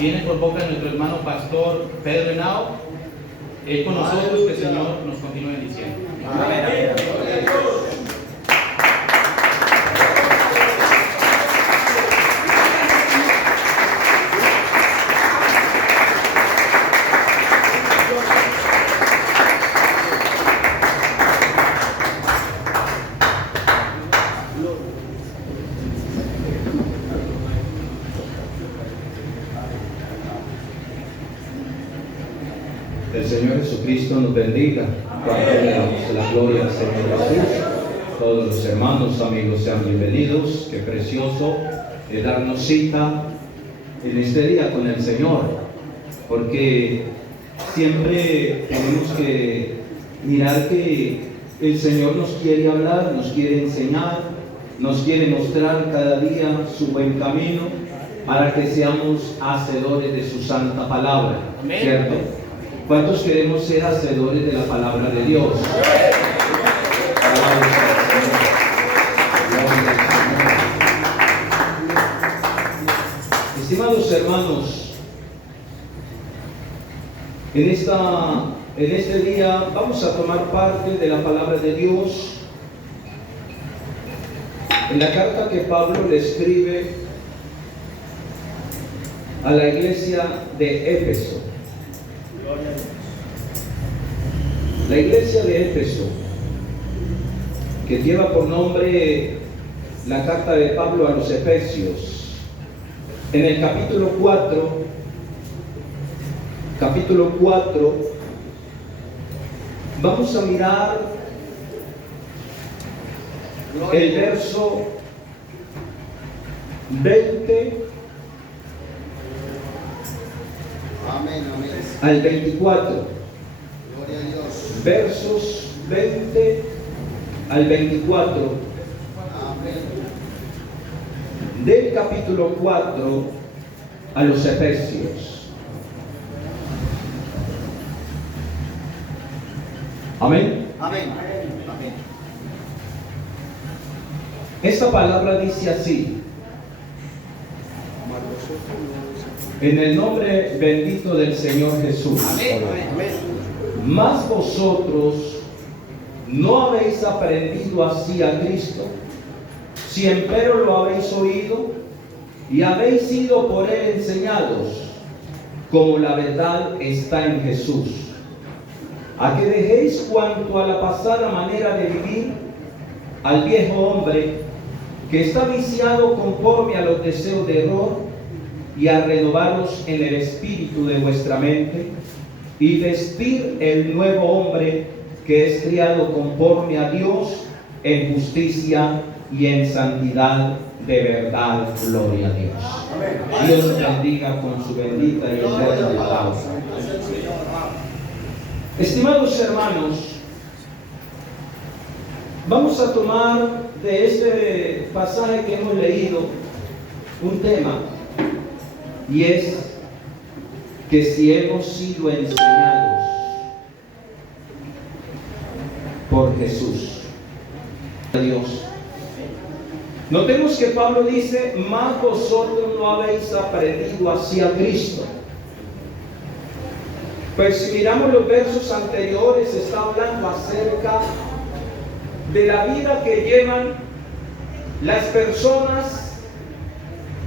viene por boca de nuestro hermano pastor Pedro Henao. Él con nosotros, que el Señor nos continúe diciendo. Amén, amén, amén. El Señor Jesucristo nos bendiga. Cuando le damos la gloria al Señor Jesús. Todos los hermanos, amigos, sean bienvenidos. Qué precioso es darnos cita en este día con el Señor, porque siempre tenemos que mirar que el Señor nos quiere hablar, nos quiere enseñar, nos quiere mostrar cada día su buen camino para que seamos hacedores de su santa palabra. Amén. ¿Cierto? ¿Cuántos queremos ser hacedores de la palabra de Dios? Estimados hermanos, en este día vamos a tomar parte de la palabra de Dios en la carta que Pablo le escribe a la iglesia de Éfeso. La iglesia de Éfeso, que lleva por nombre la carta de Pablo a los Efesios, en el capítulo 4, vamos a mirar el verso 20 al 24. Gloria a Dios. Versos 20 al 24 Amén. del capítulo 4 a los Efesios. Amén. Amén. Amén. Esta palabra dice así: en el nombre bendito del Señor Jesús. Amén. Amén. Mas vosotros no habéis aprendido así a Cristo, si empero lo habéis oído y habéis sido por él enseñados, como la verdad está en Jesús, a que dejéis cuanto a la pasada manera de vivir al viejo hombre que está viciado conforme a los deseos de error, y a renovaros en el espíritu de vuestra mente, y vestir el nuevo hombre que es criado conforme a Dios en justicia y en santidad de verdad. Gloria a Dios. Dios nos bendiga con su bendita y eterna palabra. Estimados hermanos, vamos a tomar de este pasaje que hemos leído un tema, y es que si hemos sido enseñados por Jesús. Dios. Notemos que Pablo dice: mas vosotros no habéis aprendido así a Cristo. Pues si miramos los versos anteriores, está hablando acerca de la vida que llevan las personas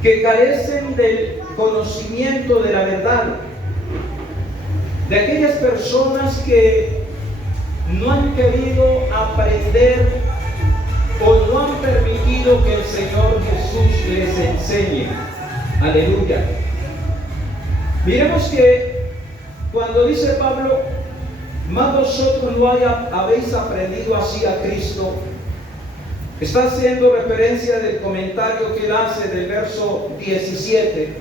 que carecen del conocimiento de la verdad, de aquellas personas que no han querido aprender o no han permitido que el Señor Jesús les enseñe. Aleluya. Miremos que cuando dice Pablo: mas vosotros no habéis aprendido así a Cristo, está haciendo referencia del comentario que él hace del verso 17,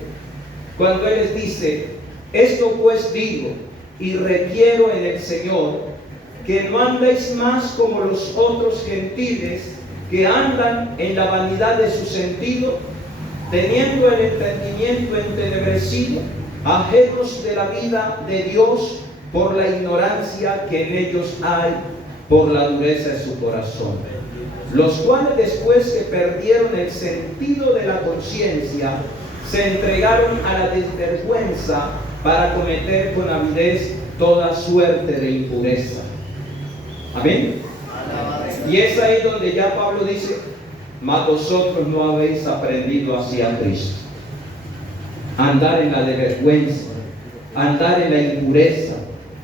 cuando él les dice: esto pues digo y requiero en el Señor, que no andéis más como los otros gentiles, que andan en la vanidad de su sentido, teniendo el entendimiento entenebrecido, ajenos de la vida de Dios por la ignorancia que en ellos hay, por la dureza de su corazón, los cuales, después que perdieron el sentido de la conciencia, se entregaron a la desvergüenza para cometer con avidez toda suerte de impureza. Amén. Y es ahí donde ya Pablo dice: mas vosotros no habéis aprendido así a Cristo. Andar en la desvergüenza, andar en la impureza,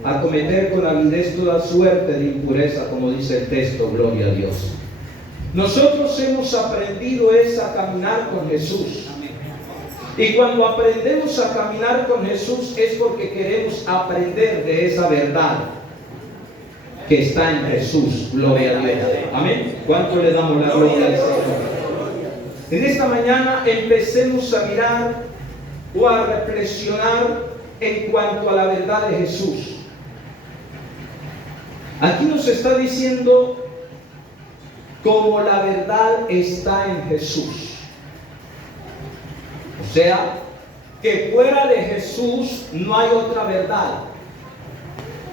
a cometer con avidez toda suerte de impureza, como dice el texto, gloria a Dios. Nosotros hemos aprendido a caminar con Jesús. Y cuando aprendemos a caminar con Jesús es porque queremos aprender de esa verdad que está en Jesús, gloria a Dios. Amén. ¿Cuánto le damos la gloria al Señor? En esta mañana empecemos a mirar o a reflexionar en cuanto a la verdad de Jesús. Aquí nos está diciendo como la verdad está en Jesús. O sea, que fuera de Jesús no hay otra verdad.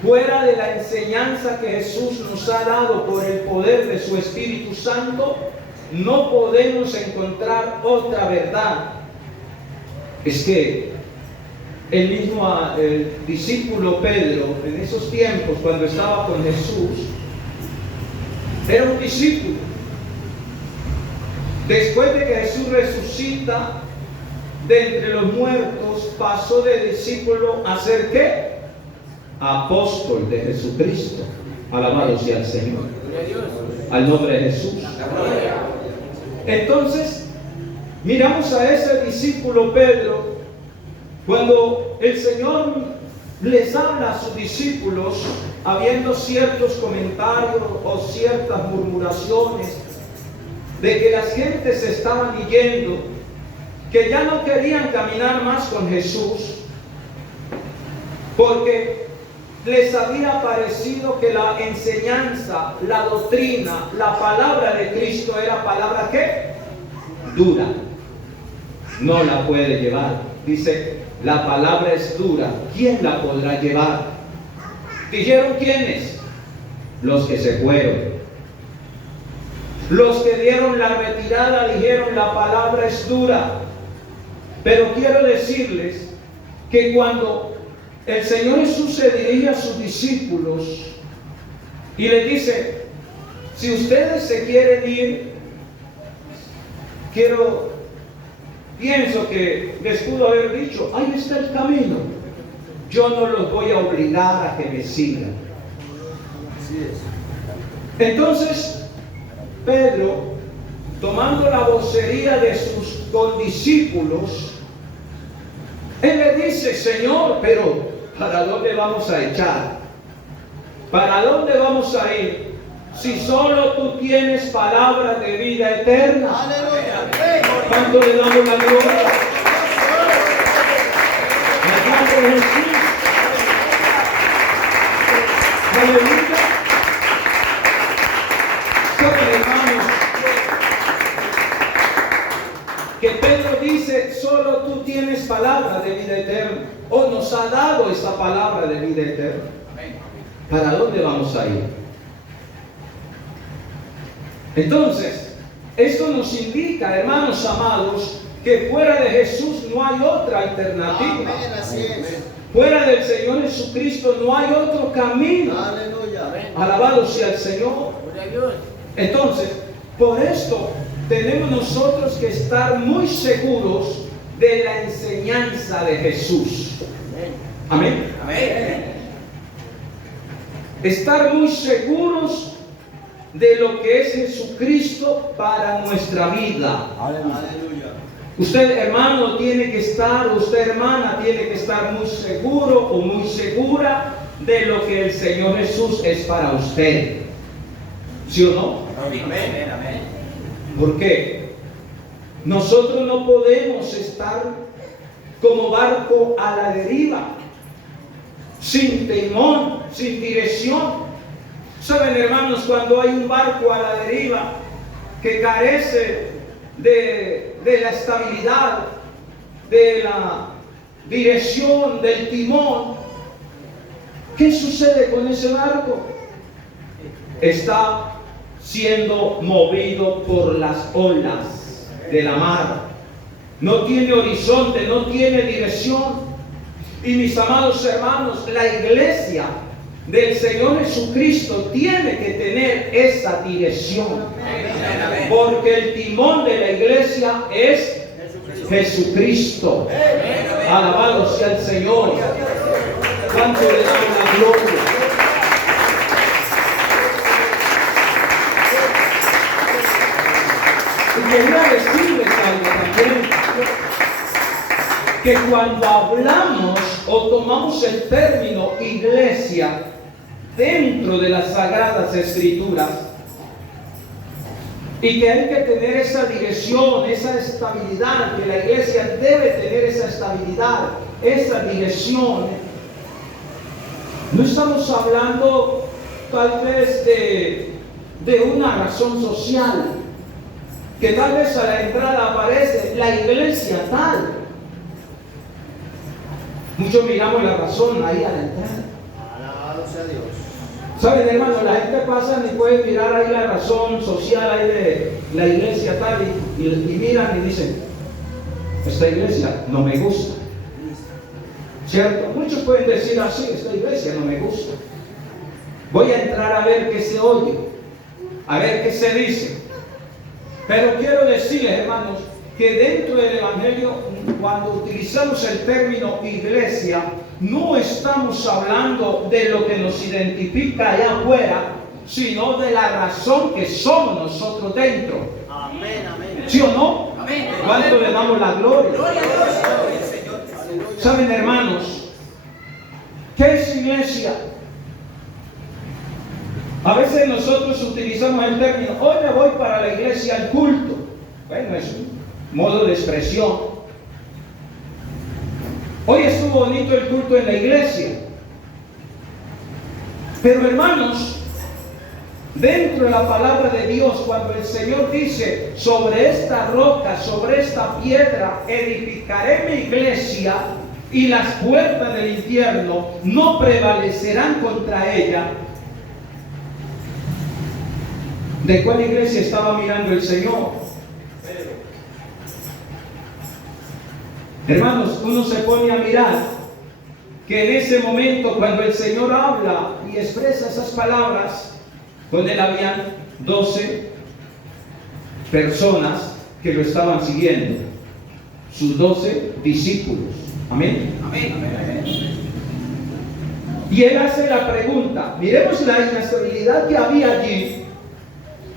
Fuera de la enseñanza que Jesús nos ha dado por el poder de su Espíritu Santo, no podemos encontrar otra verdad. Es que el mismo discípulo Pedro, en esos tiempos, cuando estaba con Jesús, era un discípulo. Después de que Jesús resucita de entre los muertos, pasó de discípulo a ser ¿qué? Apóstol de Jesucristo. Alabado sea el Señor. Al nombre de Jesús. Entonces, miramos a ese discípulo Pedro, cuando el Señor les habla a sus discípulos, habiendo ciertos comentarios o ciertas murmuraciones de que las gentes estaban yendo, que ya no querían caminar más con Jesús, porque les había parecido que la enseñanza, la doctrina, la palabra de Cristo era palabra ¿qué? Dura. No la puede llevar. Dice, la palabra es dura. ¿Quién la podrá llevar? ¿Dijeron quiénes? Los que se fueron. Los que dieron la retirada dijeron, la palabra es dura. Pero quiero decirles que cuando el Señor Jesús se dirige a sus discípulos y les dice, si ustedes se quieren ir, pienso que les pudo haber dicho, ahí está el camino, yo no los voy a obligar a que me sigan. Entonces Pedro, tomando la vocería de sus condiscípulos, él le dice, Señor, pero ¿para dónde vamos a echar? ¿Para dónde vamos a ir? Si solo tú tienes palabra de vida eterna. Aleluya. ¿Cuánto le damos la gloria? La gloria de Jesús. Aleluya. ¿Saben, hermanos? Que Pedro dice, solo tú tienes palabra de vida eterna. O nos ha dado esa palabra de vida eterna. ¿Para dónde vamos a ir? Entonces, esto nos indica, hermanos amados, que fuera de Jesús no hay otra alternativa. Amén, así es. Fuera del Señor Jesucristo no hay otro camino. Aleluya. Alabado sea el Señor. Entonces, por esto tenemos nosotros que estar muy seguros de la enseñanza de Jesús. Amén. Amén. Estar muy seguros de lo que es Jesucristo para nuestra vida. Aleluya. Usted, hermano, tiene que estar, usted, hermana, tiene que estar muy seguro o muy segura de lo que el Señor Jesús es para usted. ¿Sí o no? Amén. Amén. ¿Por qué? Nosotros no podemos estar como barco a la deriva, sin timón, sin dirección. Saben, hermanos, cuando hay un barco a la deriva que carece de la estabilidad, de la dirección, del timón, ¿qué sucede con ese barco? Está siendo movido por las olas de la mar. no tiene horizonte, no tiene dirección. Y mis amados hermanos, la iglesia del Señor Jesucristo tiene que tener esa dirección. Porque el timón de la iglesia es Jesucristo. Alabado sea el Señor. ¿Cuánto le dan la gloria? Y quería decirles algo también, que cuando hablamos o tomamos el término iglesia dentro de las Sagradas Escrituras, y que hay que tener esa dirección, esa estabilidad, que la iglesia debe tener esa estabilidad, esa dirección, no estamos hablando tal vez de una razón social, que tal vez a la entrada aparece la iglesia tal. Muchos miramos la razón ahí a la entrada. Alabado sea Dios. ¿Saben, hermano? La gente pasa y puede mirar ahí la razón social ahí de la iglesia tal y miran y dicen, esta iglesia no me gusta. ¿Cierto? Muchos pueden decir así, esta iglesia no me gusta. Voy a entrar a ver qué se oye, a ver qué se dice. Pero quiero decirles, hermanos, que dentro del Evangelio, cuando utilizamos el término iglesia, no estamos hablando de lo que nos identifica allá afuera, sino de la razón que somos nosotros dentro. Amén, amén. ¿Sí o no? Amén. ¿Cuánto le damos la gloria? Gloria a Dios. ¿Saben, hermanos? ¿Qué es iglesia? A veces nosotros utilizamos el término, hoy me voy para la iglesia al culto. Bueno, es un modo de expresión. Hoy estuvo bonito el culto en la iglesia. Pero hermanos, dentro de la palabra de Dios, cuando el Señor dice, sobre esta roca, sobre esta piedra, edificaré mi iglesia, y las puertas del infierno no prevalecerán contra ella. ¿De cuál iglesia estaba mirando el Señor? Hermanos, uno se pone a mirar que en ese momento, cuando el Señor habla y expresa esas palabras, con él habían 12 personas que lo estaban siguiendo, sus 12 discípulos. Amén. Amén. Y él hace la pregunta, miremos la inestabilidad que había allí,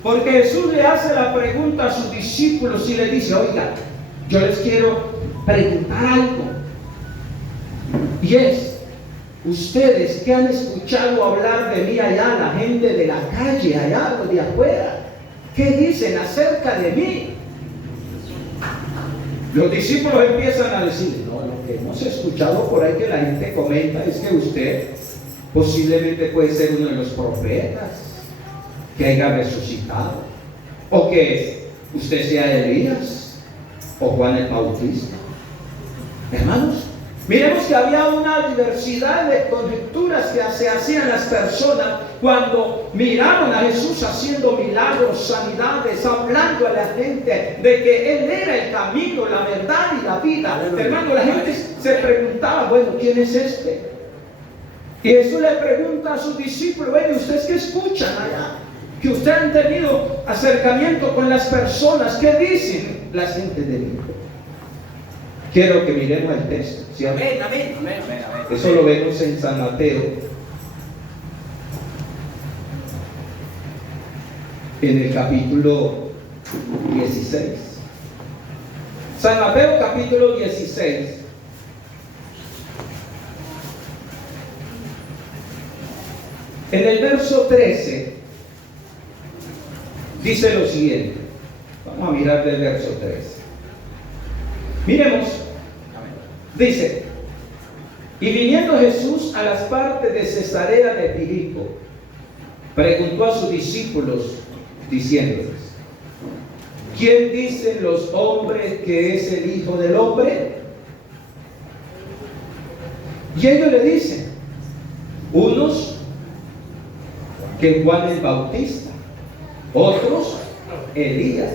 porque Jesús le hace la pregunta a sus discípulos y le dice, oiga, yo les quiero preguntar algo. Y es, ustedes que han escuchado hablar de mí allá, la gente de la calle, allá, los de afuera, ¿qué dicen acerca de mí? Los discípulos empiezan a decir, no, lo que hemos escuchado por ahí que la gente comenta es que usted posiblemente puede ser uno de los profetas que haya resucitado, o que usted sea Elías o Juan el Bautista. Hermanos, miremos que había una diversidad de conjeturas que se hacían las personas cuando miraron a Jesús haciendo milagros, sanidades, hablando a la gente de que Él era el camino, la verdad y la vida. Hermano, la gente se preguntaba, bueno, ¿quién es este? Y Jesús le pregunta a sus discípulos, bueno, ¿ustedes qué escuchan allá? Que ustedes han tenido acercamiento con las personas, ¿qué dicen la gente de mí? Quiero que miremos el texto, ¿sí? Amén, amén. Eso lo vemos en San Mateo, en el capítulo 16. San Mateo capítulo 16. En el verso 13 dice lo siguiente. Vamos a mirar del verso 13. Miremos. Dice, y viniendo Jesús a las partes de Cesarea de Filipo, preguntó a sus discípulos, diciéndoles, ¿quién dicen los hombres que es el Hijo del Hombre? Y ellos le dicen, unos que Juan el Bautista, otros Elías,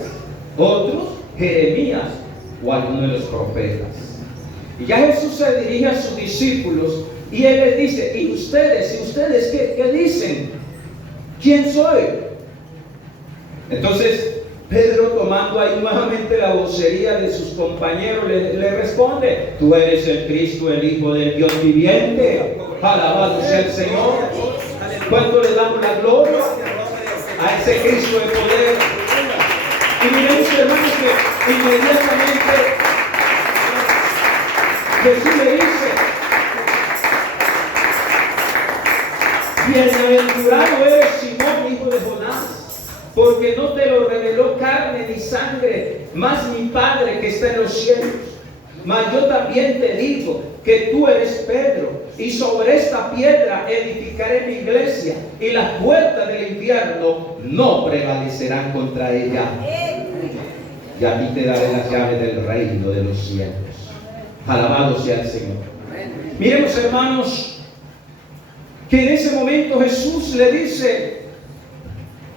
otros Jeremías o alguno de los profetas. Y ya Jesús se dirige a sus discípulos y Él les dice, ¿y ustedes qué dicen? ¿Quién soy? Entonces Pedro, tomando ahí nuevamente la vocería de sus compañeros, le responde, tú eres el Cristo, el Hijo del Dios viviente. Alabado sea el Señor. ¿Cuánto le damos la gloria a ese Cristo de poder? Y miremos, hermanos, que inmediatamente Jesús le dice, bienaventurado eres Simón, hijo de Jonás, porque no te lo reveló carne ni sangre, mas mi Padre que está en los cielos. Mas yo también te digo que tú eres Pedro, y sobre esta piedra edificaré mi iglesia, y las puertas del infierno no prevalecerán contra ella. Y a ti te daré las llaves del reino de los cielos. Alabado sea el Señor. Miremos, hermanos, que en ese momento Jesús le dice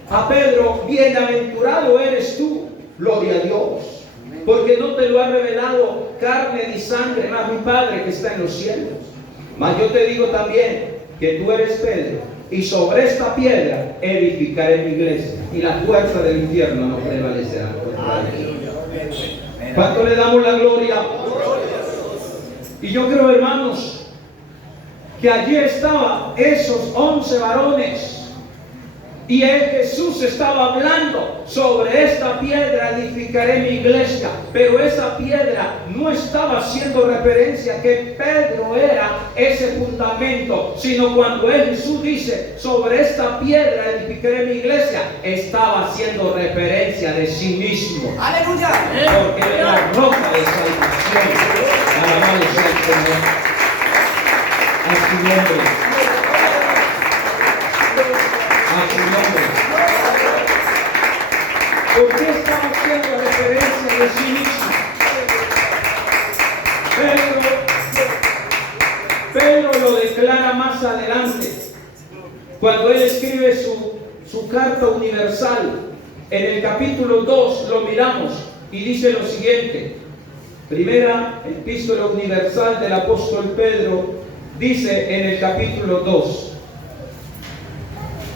a Pedro, bienaventurado eres tú, gloria a Dios, porque no te lo ha revelado carne ni sangre, mas mi Padre que está en los cielos. Mas yo te digo también que tú eres Pedro, y sobre esta piedra edificaré mi iglesia, y la puerta del infierno no prevalecerá contra ella. ¿Cuánto le damos la gloria? Y yo creo, hermanos, que allí estaban esos 11 varones, y Jesús estaba hablando, sobre esta piedra edificaré mi iglesia, pero esa piedra no estaba haciendo referencia que Pedro era ese fundamento, sino cuando Jesús dice, sobre esta piedra edificaré mi iglesia, estaba haciendo referencia de sí mismo. Aleluya. Porque era la roca de salvación. Alabado sea el Señor. A su nombre. A su nombre. ¿Por qué estaba haciendo referencia de sí mismo? Pedro lo declara más adelante, cuando él escribe su carta universal. En el capítulo 2 lo miramos y dice lo siguiente. Primera epístola universal del apóstol Pedro dice en el capítulo 2,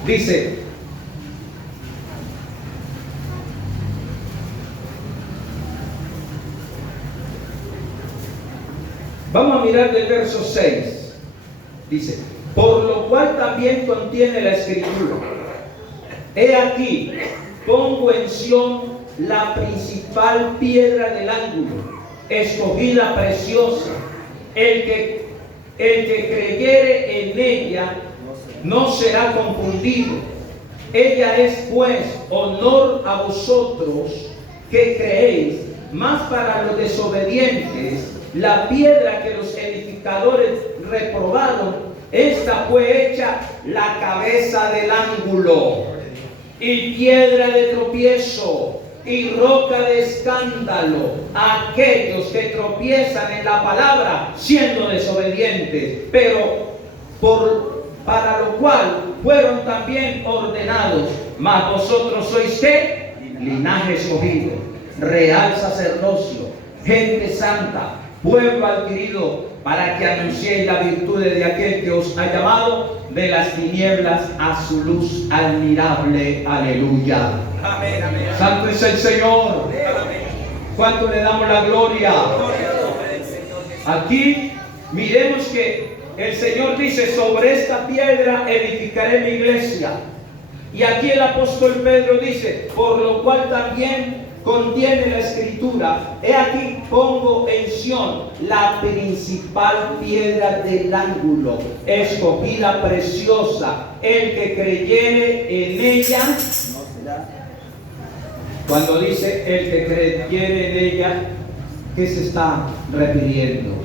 dice, vamos a mirar del verso 6, dice, por lo cual también contiene la escritura, he aquí, pongo en Sión la principal piedra del ángulo, escogida preciosa, el que creyere en ella no será confundido. Ella es pues honor a vosotros que creéis, mas para los desobedientes la piedra que los edificadores reprobaron, esta fue hecha la cabeza del ángulo, y piedra de tropiezo, y roca de escándalo a aquellos que tropiezan en la palabra siendo desobedientes, pero para lo cual fueron también ordenados. Mas vosotros sois ¿qué? Linaje escogido, real sacerdocio, gente santa, pueblo adquirido, para que anunciéis la virtud de aquel que os ha llamado de las tinieblas a su luz admirable. Aleluya. Amén, amén. Santo es el Señor. ¿Cuánto le damos la gloria? Aquí miremos que el Señor dice, sobre esta piedra edificaré mi iglesia. Y aquí el apóstol Pedro dice, por lo cual también contiene la escritura, he aquí pongo en Sión la principal piedra del ángulo, escogida preciosa, el que creyere en ella. Cuando dice el que creyere en ella, ¿qué se está refiriendo?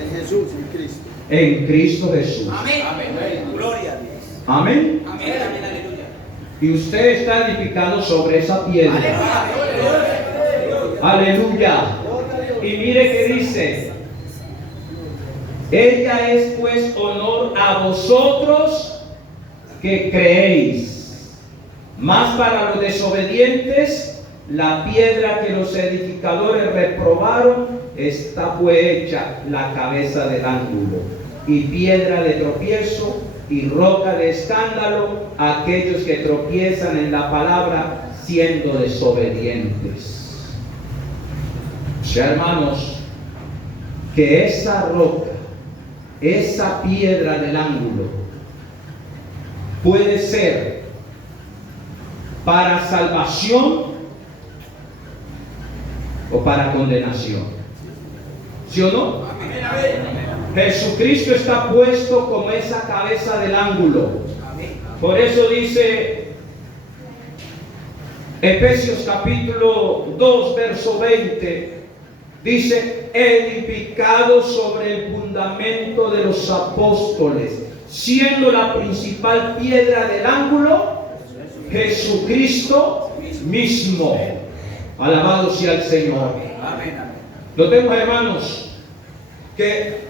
En Jesús, en Cristo. En Cristo Jesús. Amén. Amén. Gloria a Dios. Amén. Amén, amén, aleluya. Y usted está edificado sobre esa piedra. Aleluya. Y mire que dice, ella es pues honor a vosotros que creéis, mas para los desobedientes la piedra que los edificadores reprobaron, está pues hecha la cabeza del ángulo, y piedra de tropiezo y roca de escándalo a aquellos que tropiezan en la palabra, siendo desobedientes. Ya, hermanos, que esa roca, esa piedra del ángulo, puede ser para salvación o para condenación. ¿Sí o no? Jesucristo está puesto como esa cabeza del ángulo. Por eso dice Efesios capítulo 2 verso 20, dice: edificado sobre el fundamento de los apóstoles, siendo la principal piedra del ángulo Jesucristo mismo. Alabado sea el Señor. Notemos, hermanos, que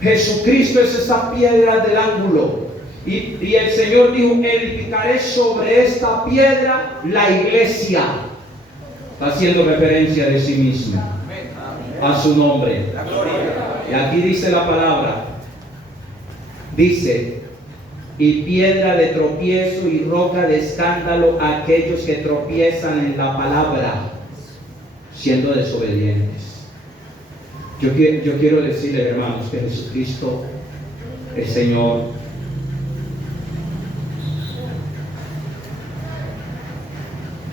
Jesucristo es esa piedra del ángulo. Y el Señor dijo: edificaré sobre esta piedra la iglesia. Está haciendo referencia de sí mismo, a su nombre. Y aquí dice la palabra, dice: y piedra de tropiezo y roca de escándalo a aquellos que tropiezan en la palabra, siendo desobedientes. Yo quiero decirles, hermanos, que Jesucristo, el Señor,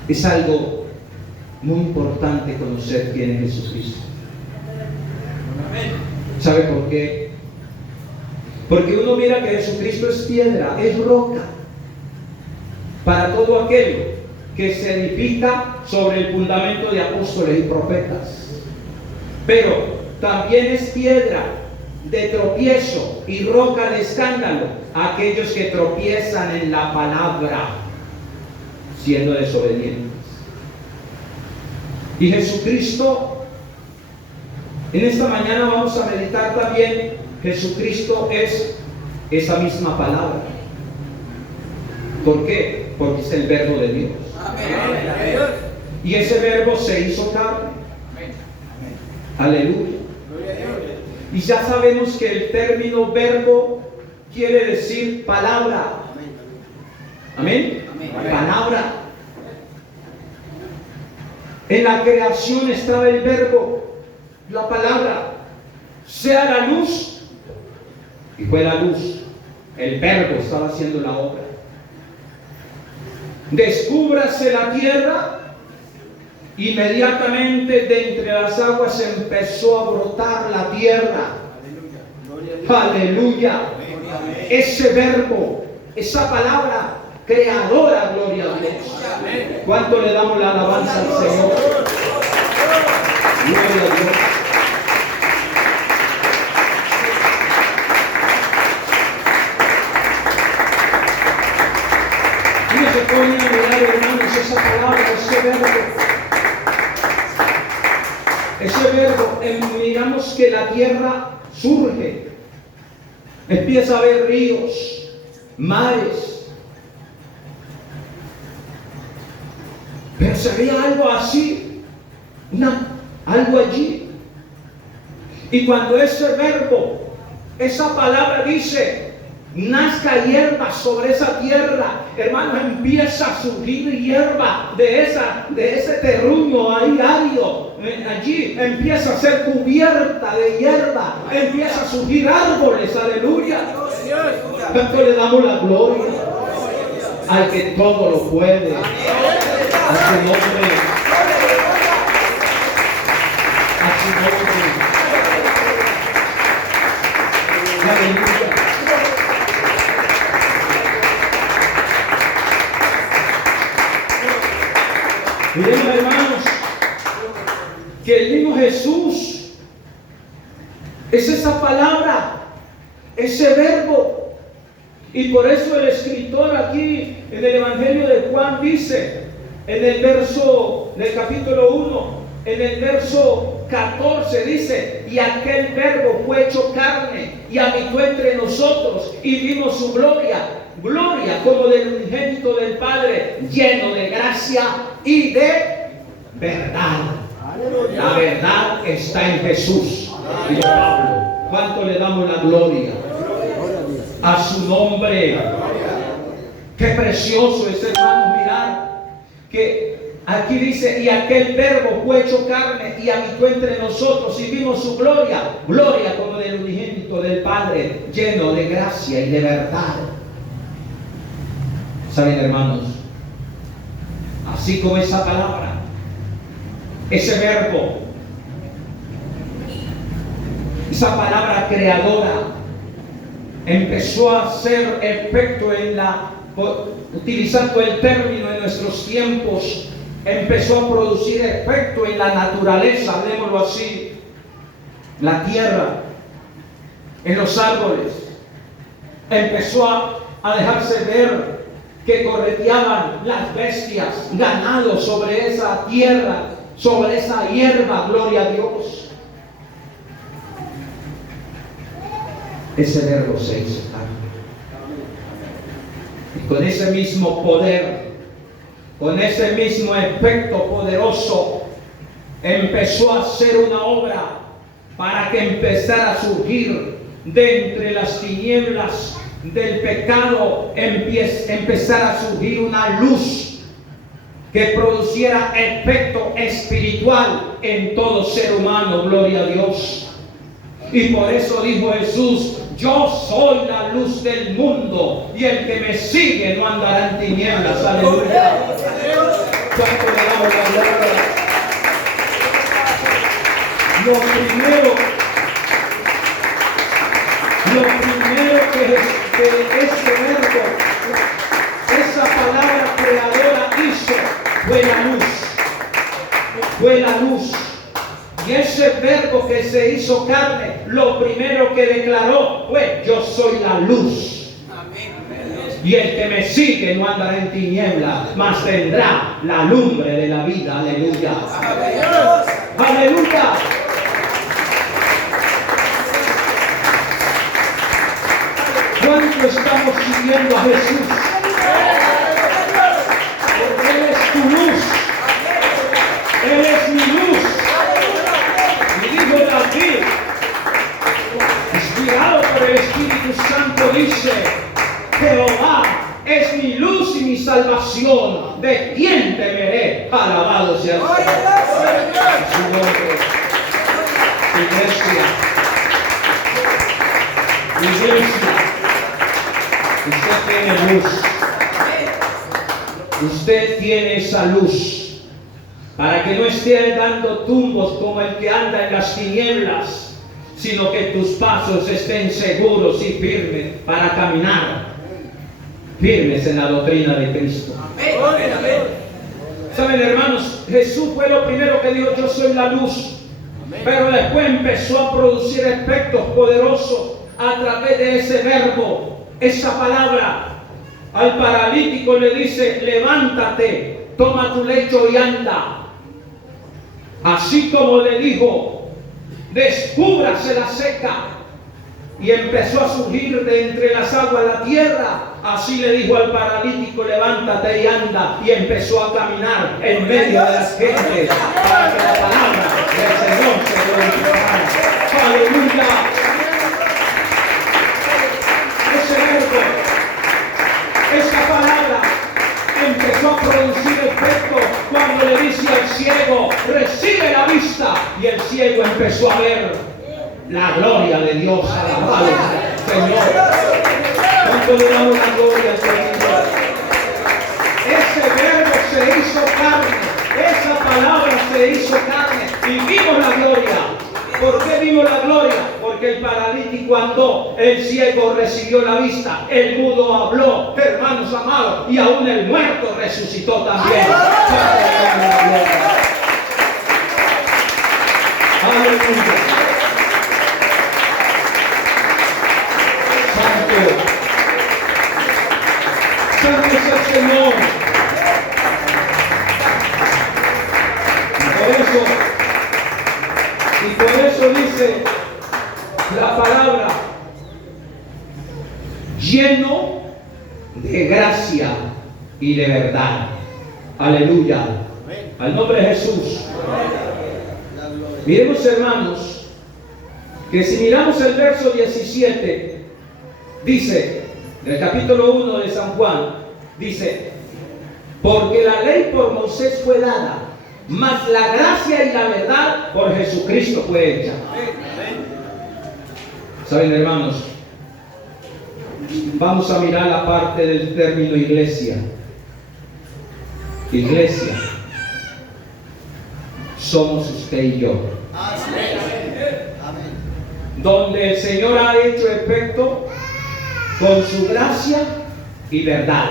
es algo muy importante conocer quién es Jesucristo. ¿Sabe por qué? Porque uno mira que Jesucristo es piedra, es roca, para todo aquello que se edifica sobre el fundamento de apóstoles y profetas. Pero también es piedra de tropiezo y roca de escándalo a aquellos que tropiezan en la palabra, siendo desobedientes. Y Jesucristo, en esta mañana vamos a meditar también. Jesucristo es esa misma palabra. ¿Por qué? Porque es el verbo de Dios. Y ese verbo se hizo carne. Aleluya. Y ya sabemos que el término verbo quiere decir palabra. Amén. Palabra. En la creación estaba el verbo, la palabra. Sea la luz, y fue la luz. El verbo estaba haciendo la obra. Descúbrase la tierra. Inmediatamente de entre las aguas empezó a brotar la tierra. Aleluya. Ese verbo, esa palabra creadora, gloria a Dios. ¿Cuánto le damos la alabanza al Señor? Gloria a Dios. Uno se pone a mirar, hermanos, esa palabra, ese verbo, miramos que la tierra surge, empieza a haber ríos, mares, pero se veía algo así, algo allí. Y cuando ese verbo, esa palabra dice: nazca hierba sobre esa tierra, hermano, empieza a surgir hierba de ese terruño ahí árido. Allí empieza a ser cubierta de hierba, empieza a surgir árboles. Aleluya. ¿Cuánto le damos la gloria al que todo lo puede? A su nombre. A su nombre. Aleluya. Miren, hermanos, que el mismo Jesús es esa palabra, ese verbo. Y por eso el escritor aquí en el Evangelio de Juan dice, en el verso del capítulo 1, en el verso 14 dice: y aquel verbo fue hecho carne y habitó entre nosotros y vimos su gloria, gloria como del unigénito del Padre, lleno de gracia y de verdad. La verdad está en Jesús. Dijo Pablo. ¿Cuánto le damos la gloria a su nombre? Qué precioso es, hermano, mirar que aquí dice: y aquel verbo fue hecho carne y habitó entre nosotros y vimos su gloria, gloria como del unigénito del Padre, lleno de gracia y de verdad. ¿Saben, hermanos? Así como esa palabra, ese verbo, esa palabra creadora empezó a hacer efecto en la, utilizando el término en nuestros tiempos, empezó a producir efecto en la naturaleza, hablemoslo así, la tierra, en los árboles. Empezó a dejarse ver que correteaban las bestias, ganado sobre esa tierra, sobre esa hierba, gloria a Dios. Ese verbo se hizo carne. Y con ese mismo poder, con ese mismo efecto poderoso, empezó a hacer una obra para que empezara a surgir de entre las tinieblas del pecado, empezara a surgir una luz que produciera efecto espiritual en todo ser humano, gloria a Dios. Y por eso dijo Jesús: yo soy la luz del mundo, y el que me sigue no andará en tinieblas. Aleluya. ¿Cuánto le damos la gloria? Lo primero que ese verbo, esa palabra creadora hizo, fue la luz. Fue la luz. Y ese verbo que se hizo carne, lo primero que declaró fue: yo soy la luz. Y el que me sigue no andará en tinieblas, mas tendrá la lumbre de la vida. Aleluya. Aleluya. ¿Cuánto estamos siguiendo a Jesús? Porque Él es tu luz. Él es mi luz. Y dijo David, inspirado por el Espíritu Santo, dice: Jehová es mi luz y mi salvación, ¿de quién temeré? Alabado sea su nombre. Iglesia, usted tiene luz. Usted tiene esa luz, para que no esté dando tumbos como el que anda en las tinieblas, sino que tus pasos estén seguros y firmes para caminar firmes en la doctrina de Cristo. Saben, hermanos, Jesús fue lo primero que dijo: yo soy la luz. Pero después empezó a producir efectos poderosos a través de ese verbo, esa palabra. Al paralítico le dice: levántate, toma tu lecho y anda. Así como le dijo: descúbrase la seca, y empezó a surgir de entre las aguas la tierra. Así le dijo al paralítico: levántate y anda, y empezó a caminar en medio de las gentes para que la palabra del Señor se glorificara. Aleluya. Ese verbo, esa palabra empezó a producir efecto cuando le dice al ciego: recibe la vista, y el ciego empezó a ver la gloria de Dios. Alabado Señor. ¿Cuánto le damos la gloria al Señor? Ese verbo se hizo carne, esa palabra se hizo carne, y vimos la gloria. ¿Por qué vimos la gloria? Porque el paralítico andó, el ciego recibió la vista, el mudo habló, hermanos amados, y aún el muerto resucitó también. Aleluya. Santo es el Señor. Y por eso dice la palabra: lleno de gracia y de verdad. Aleluya. Al nombre de Jesús. La gloria. Miremos, hermanos, que si miramos el verso 17, dice, del capítulo 1 de San Juan, dice, porque la ley por Moisés fue dada, mas la gracia y la verdad por Jesucristo fue hecha. Saben, hermanos, vamos a mirar la parte del término iglesia. Iglesia somos usted y yo, Amén. donde el Señor ha hecho efecto con su gracia y verdad.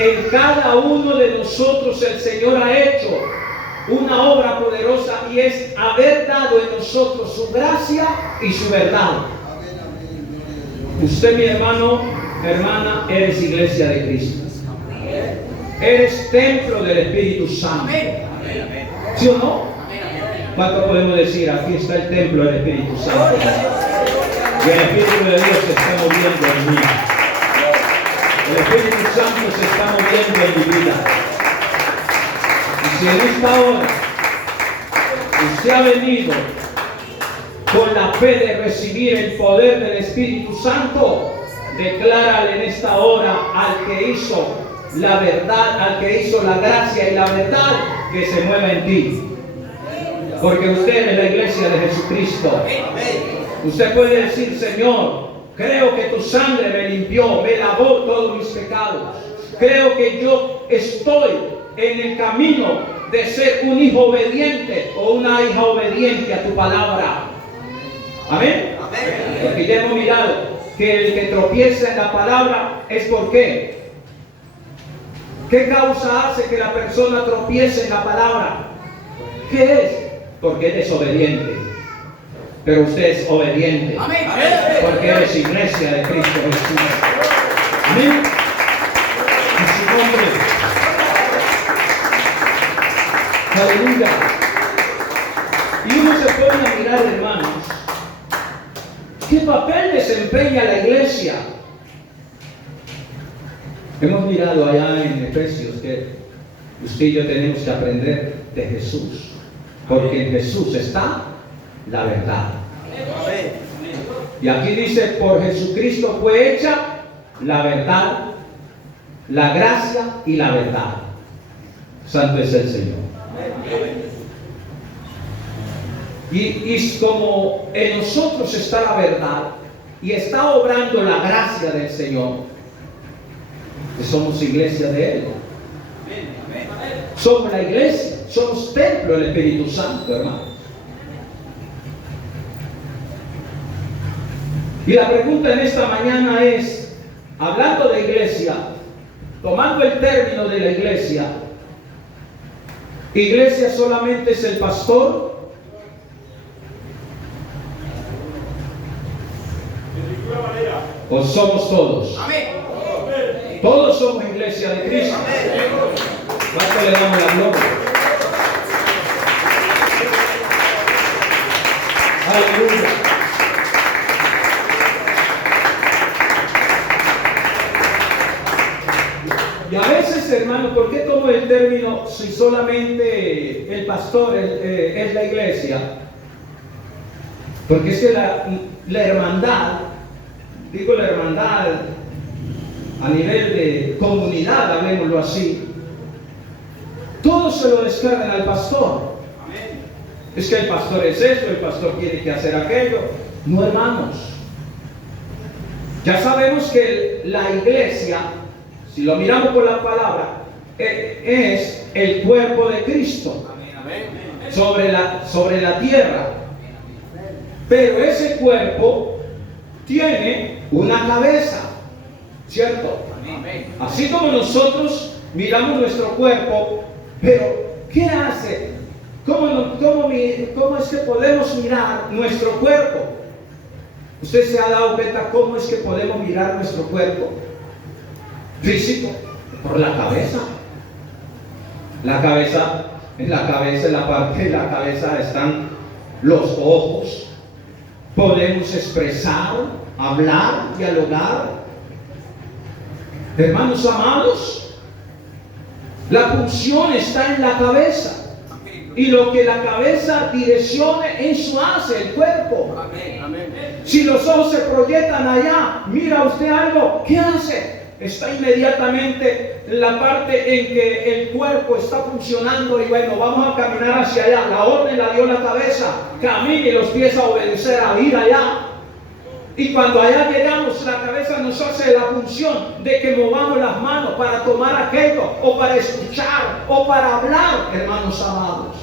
En cada uno de nosotros el Señor ha hecho una obra poderosa, y es haber dado en nosotros su gracia y su verdad. Amén, amén. Gloria a Dios. Usted, mi hermano, hermana, eres iglesia de Cristo. Eres templo del Espíritu Santo. ¿Sí o no? ¿Cuánto podemos decir? Aquí está el templo del Espíritu Santo. Y el Espíritu de Dios se está moviendo en mí. El Espíritu Santo se está moviendo en mi vida. Y si en esta hora usted ha venido con la fe de recibir el poder del Espíritu Santo, declárale en esta hora al que hizo la verdad, al que hizo la gracia y la verdad, que se mueva en ti. Porque usted es la iglesia de Jesucristo. Usted puede decir: Señor, creo que tu sangre me limpió, me lavó todos mis pecados. Creo que yo estoy en el camino de ser un hijo obediente o una hija obediente a tu palabra. Amén. Porque ya hemos mirado que el que tropieza en la palabra es por qué. ¿Qué causa hace que la persona tropiece en la palabra? ¿Qué es? Porque es desobediente. Pero usted es obediente. Porque eres iglesia de Cristo Jesús. Amén. En su nombre. Aleluya. Y uno se pone a mirar, hermanos, ¿qué papel desempeña la iglesia? Hemos mirado allá en Efesios que usted y yo tenemos que aprender de Jesús, porque en Jesús está la verdad. Y aquí dice: por Jesucristo fue hecha la verdad, la gracia y la verdad. Santo es el Señor. Y como en nosotros está la verdad y está obrando la gracia del Señor, que somos iglesia de Él. Somos la iglesia, somos templo del Espíritu Santo, hermano. Y la pregunta en esta mañana es, hablando de iglesia, tomando el término de la iglesia, ¿iglesia solamente es el pastor? ¿O somos todos? Todos somos iglesia de Cristo. ¿Cuánto le damos la gloria? Aleluya. Y a veces, hermano, ¿por qué tomo el término si solamente el pastor es la iglesia? Porque es que la hermandad, digo la hermandad a nivel de comunidad, hablemoslo así, todos se lo descargan al pastor. Es que el pastor es esto, el pastor tiene que hacer aquello. No, hermanos. Ya sabemos que la iglesia, si lo miramos por la palabra, es el cuerpo de Cristo sobre la tierra. Pero ese cuerpo tiene una cabeza, ¿cierto? Así como nosotros miramos nuestro cuerpo, pero ¿qué hace? ¿Cómo es que podemos mirar nuestro cuerpo? ¿Usted se ha dado cuenta cómo es que podemos mirar nuestro cuerpo físico? Por la cabeza. En la parte de la cabeza están los ojos. Podemos expresar, hablar, dialogar. Hermanos amados, La función está en la cabeza. Y lo que la cabeza direccione, eso hace el cuerpo. Si los ojos se proyectan allá, mira usted algo, ¿qué hace? Está inmediatamente la parte en que el cuerpo está funcionando y bueno, vamos a caminar hacia allá. La orden la dio la cabeza, camine y los pies a obedecer a ir allá. Y cuando allá llegamos, la cabeza nos hace la función de que movamos las manos para tomar aquello, o para escuchar, o para hablar, hermanos amados.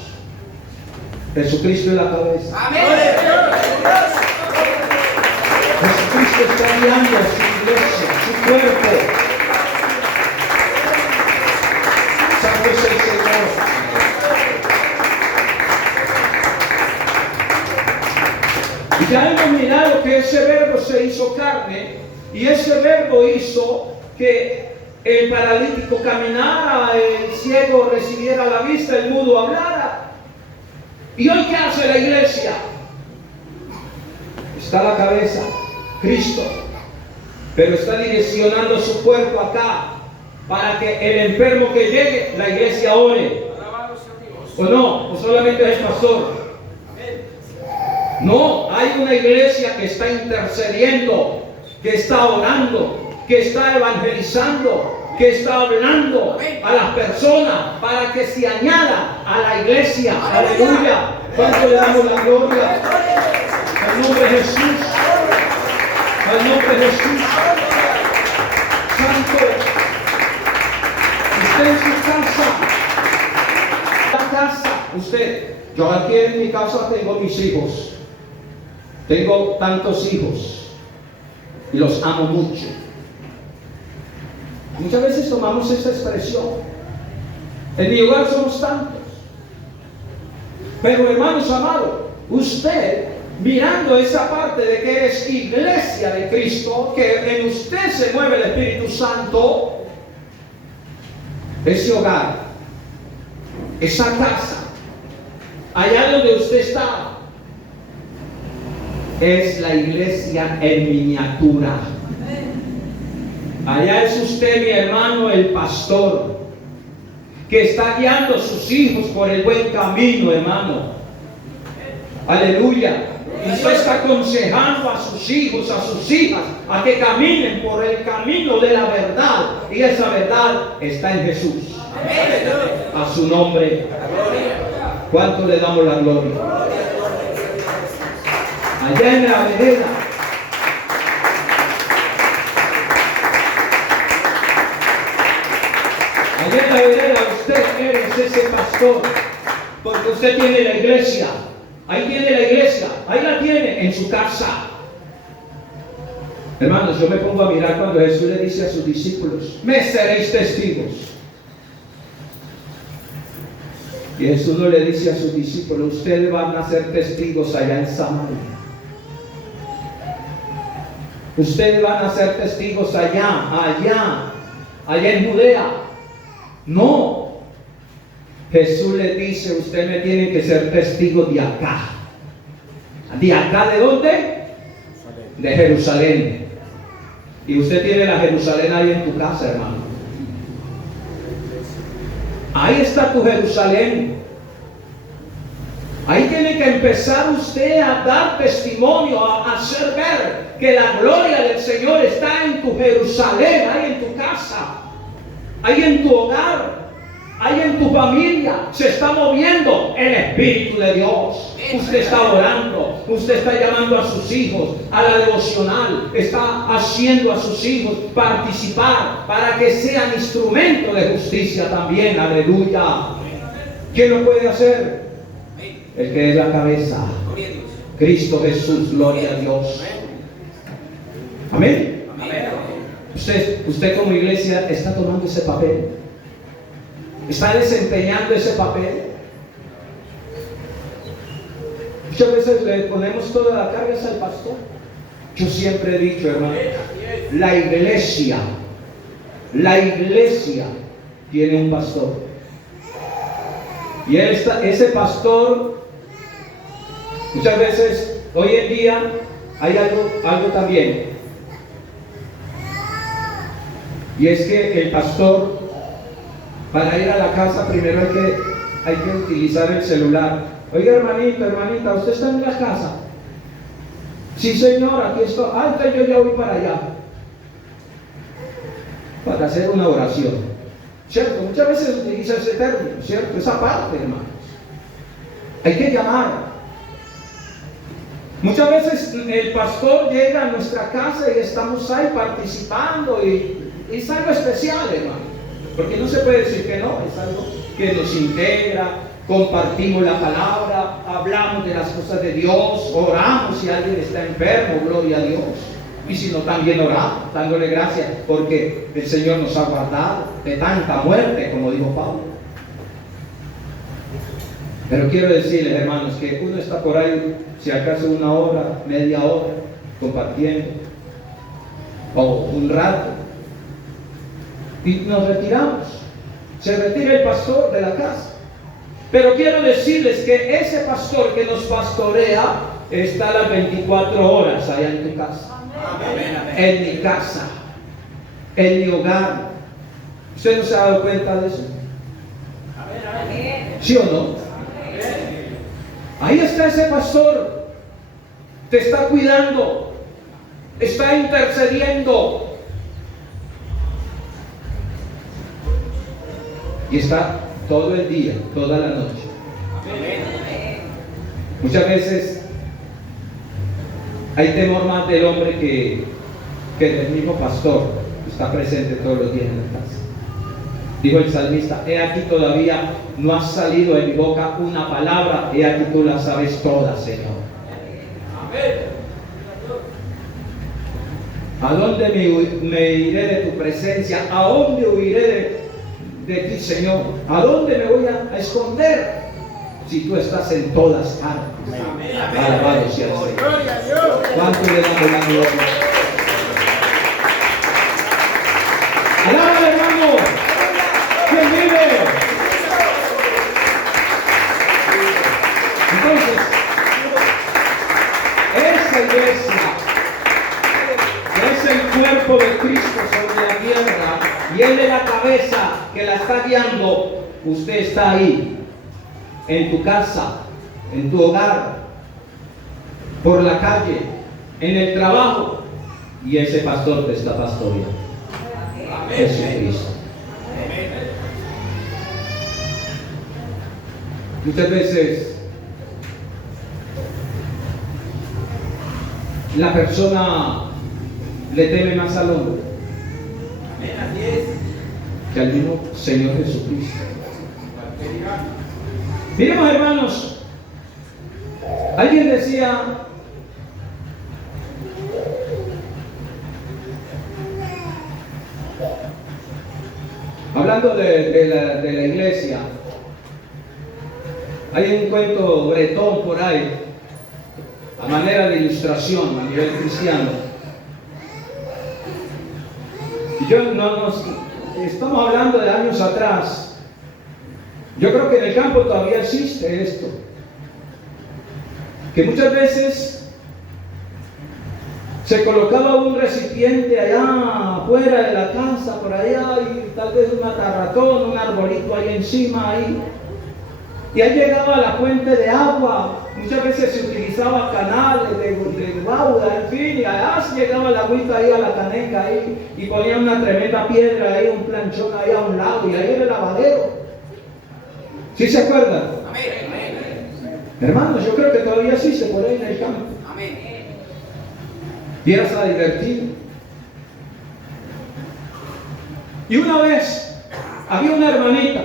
Jesucristo es la cabeza. Amén. Jesucristo está guiando a su iglesia, su cuerpo. Santo es el Señor. Y ya hemos mirado que ese verbo se hizo carne, y ese verbo hizo que el paralítico caminara, el ciego recibiera la vista, el mudo hablara. ¿Y hoy qué hace la iglesia? Está la cabeza, Cristo, pero está direccionando su cuerpo acá para que el enfermo que llegue, la iglesia ore. ¿O no? ¿O solamente es el pastor? No, hay una iglesia que está intercediendo, que está orando, que está evangelizando, que está hablando a las personas para que se añada a la iglesia. Aleluya. ¿Cuánto le damos la gloria? Al nombre de Jesús. Al nombre de Jesús. Santo. Usted en su casa. La casa. Usted. Yo aquí en mi casa tengo mis hijos. Tengo tantos hijos. Y los amo mucho. Muchas veces tomamos esta expresión. En mi hogar somos tantos. Pero hermanos amados, usted mirando esa parte de que eres iglesia de Cristo, que en usted se mueve el Espíritu Santo, ese hogar, esa casa, allá donde usted está, es la iglesia en miniatura. Allá es usted, mi hermano, el pastor, que está guiando a sus hijos por el buen camino, hermano. Aleluya. Y usted está aconsejando a sus hijos, a sus hijas, a que caminen por el camino de la verdad. Y esa verdad está en Jesús. A su nombre. ¿Cuánto le damos la gloria? Allá en la vereda. Allá en la vereda usted eres ese pastor, porque usted tiene la iglesia. Ahí tiene la iglesia, ahí la tiene en su casa. Hermanos, yo me pongo a mirar cuando Jesús le dice a sus discípulos: me seréis testigos. Y Jesús no le dice a sus discípulos: ustedes van a ser testigos allá en Samaria. Ustedes van a ser testigos allá en Judea. No. Jesús le dice: usted me tiene que ser testigo de acá. ¿De acá de dónde? De Jerusalén. Y usted tiene la Jerusalén ahí en tu casa, hermano. Ahí está tu Jerusalén. Ahí tiene que empezar usted a dar testimonio, a hacer ver que la gloria del Señor está en tu Jerusalén, ahí en tu casa, ahí en tu hogar, ahí en tu familia. Se está moviendo el Espíritu de Dios. Usted está orando, usted está llamando a sus hijos a la devocional, está haciendo a sus hijos participar para que sean instrumento de justicia también. Aleluya. ¿Quién lo puede hacer? El que es la cabeza, Cristo Jesús. Gloria a Dios. Amén. Usted como iglesia está tomando ese papel, está desempeñando ese papel. Muchas veces le ponemos toda la carga al pastor. Yo siempre he dicho, hermano, la iglesia tiene un pastor. Y ese pastor, muchas veces, hoy en día, hay algo también. Y es que el pastor Para ir a la casa primero hay que utilizar el celular. Oiga, hermanito, hermanita, ¿usted está en la casa? Sí, señor, aquí estoy. Antes yo ya voy para allá. Para hacer una oración. ¿Cierto? Muchas veces se utiliza ese término, ¿cierto? Esa parte, hermanos. Hay que llamar. Muchas veces el pastor llega a nuestra casa y estamos ahí participando y es algo especial, hermano. Porque no se puede decir que no, es algo que nos integra, compartimos la palabra, hablamos de las cosas de Dios, oramos si alguien está enfermo, gloria a Dios. Y si no, también oramos, dándole gracias porque el Señor nos ha guardado de tanta muerte, como dijo Pablo. Pero quiero decirles, hermanos, que uno está por ahí, si acaso una hora, media hora, compartiendo, o un rato, y nos retiramos. Se retira el pastor de la casa. Pero quiero decirles que ese pastor que nos pastorea está a las 24 horas allá en tu casa. Amén, amén. En mi casa, en mi hogar. ¿Usted no se ha dado cuenta de eso? ¿Sí o no? Ahí está ese pastor, te está cuidando, está intercediendo y está todo el día, toda la noche. Muchas veces hay temor más del hombre que del mismo pastor que está presente todos los días en la casa. Dijo el salmista: he aquí todavía no ha salido de mi boca una palabra, he aquí tú la sabes todas, Señor. ¿A dónde me iré de tu presencia? ¿A dónde huiré de ti, Señor? ¿A dónde me voy a esconder si tú estás en todas partes? Alabado sea el Señor. ¿Cuánto le damos la gloria? ¡Alaba, hermano! ¿Quién vive? Entonces, esa iglesia es el cuerpo de Cristo sobre la tierra y Él es la cabeza que la está guiando. Usted está ahí, en tu casa, en tu hogar, por la calle, en el trabajo, y ese pastor te está pastoreando. Jesucristo. Muchas veces la persona le teme más al hombre que al mismo Señor Jesucristo. Miremos, hermanos, alguien decía: hablando de la iglesia, hay un cuento bretón por ahí, a manera de ilustración a nivel cristiano. Y estamos hablando de años atrás. Yo creo que en el campo todavía existe esto, que muchas veces se colocaba un recipiente allá afuera de la casa, por allá, y tal vez un atarratón, un arbolito ahí encima, ahí. Y ahí llegaba la fuente de agua. Muchas veces se utilizaba canales de bauda, en fin, y allá llegaba la agüita ahí a la caneca ahí, y ponían una tremenda piedra ahí, un planchón ahí a un lado, y ahí era el lavadero. ¿Sí se acuerdan? Amén. Hermanos, yo creo que todavía existe por ahí en el campo. Amén. Vieras a divertir. Y una vez había una hermanita.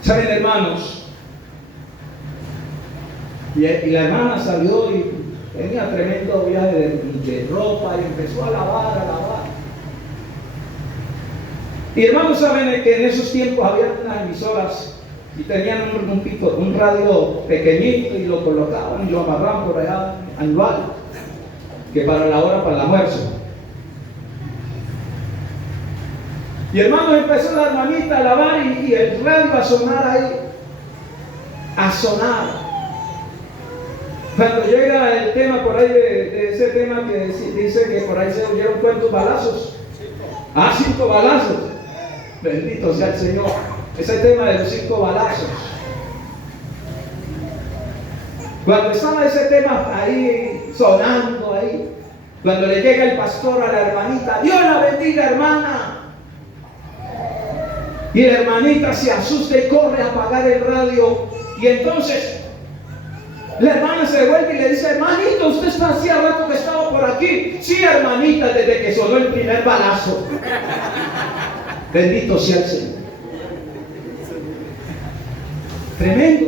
¿Saben, hermanos? Y la hermana salió y tenía tremendo viaje de ropa y empezó a lavar, Y hermanos, saben que en esos tiempos había unas emisoras y tenían un radio pequeñito y lo colocaban y lo amarraban por allá anual, que para la hora, para el almuerzo. Y hermanos, empezó la hermanita a lavar y el radio a sonar ahí, a sonar. Cuando llega el tema por ahí de ese tema que dice que por ahí se oyeron cuántos balazos. 5 balazos. Bendito sea el Señor. Ese tema de los 5 balazos. Cuando estaba ese tema ahí sonando ahí, cuando le llega el pastor a la hermanita, Dios la bendiga, hermana. Y la hermanita se asusta y corre a apagar el radio. Y entonces la hermana se vuelve y le dice, hermanito, usted está hacía rato que estaba por aquí. Sí, hermanita, desde que sonó el primer balazo. Bendito sea el Señor. Tremendo.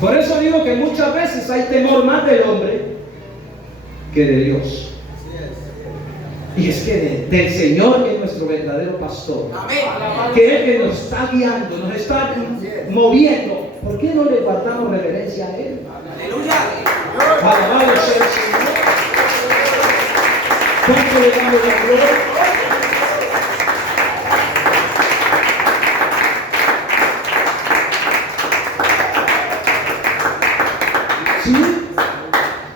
Por eso digo que muchas veces hay temor más del hombre que de Dios. Y es que del Señor, que es nuestro verdadero pastor, que es el que nos está guiando, nos está moviendo. ¿Por qué no le guardamos reverencia a Él? Aleluya. Alabado sea el Señor. ¿Cuánto le damos la gloria? ¿Sí?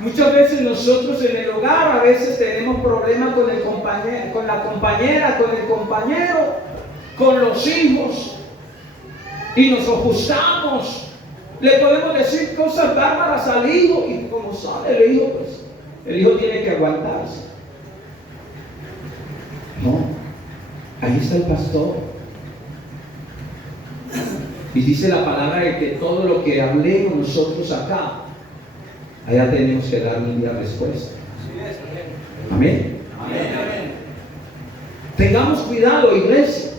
Muchas veces nosotros en el hogar a veces tenemos problemas con el compañero, con la compañera, con el compañero, con los hijos, y nos ajustamos. Le podemos decir cosas bárbaras al hijo, y como sabe el hijo, pues el hijo tiene que aguantarse. No, ahí está el pastor. Y dice la palabra de que todo lo que hablemos nosotros acá, allá tenemos que dar un día respuesta. Amén. Amén. Tengamos cuidado, iglesia,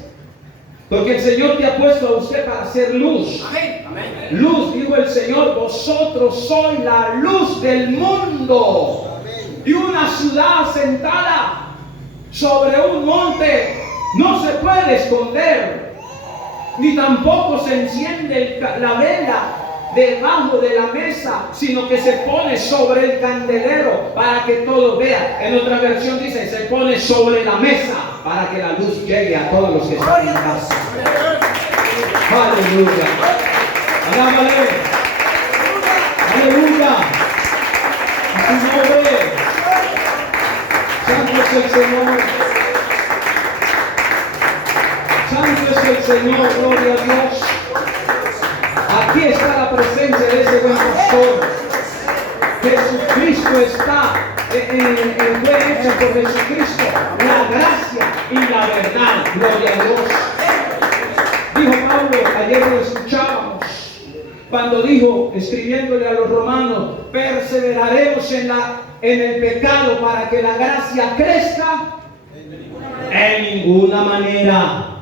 porque el Señor te ha puesto a usted para hacer luz. Amén. Luz, dijo el Señor, vosotros sois la luz del mundo. Y una ciudad asentada sobre un monte no se puede esconder, ni tampoco se enciende la vela debajo de la mesa, sino que se pone sobre el candelero para que todos vean. En otra versión dice, se pone sobre la mesa para que la luz llegue a todos los que están en casa. Aleluya. Alábale. Aleluya. A su nombre. Santo es el Señor. Santo es el Señor. Gloria a Dios. Aquí está la presencia de ese buen pastor. Jesucristo está, fue hecha por Jesucristo, la gracia y la verdad. Gloria a Dios. Dijo Pablo, ayer lo escuchábamos, cuando dijo, escribiéndole a los romanos, perseveraremos en el pecado para que la gracia crezca. En ninguna manera.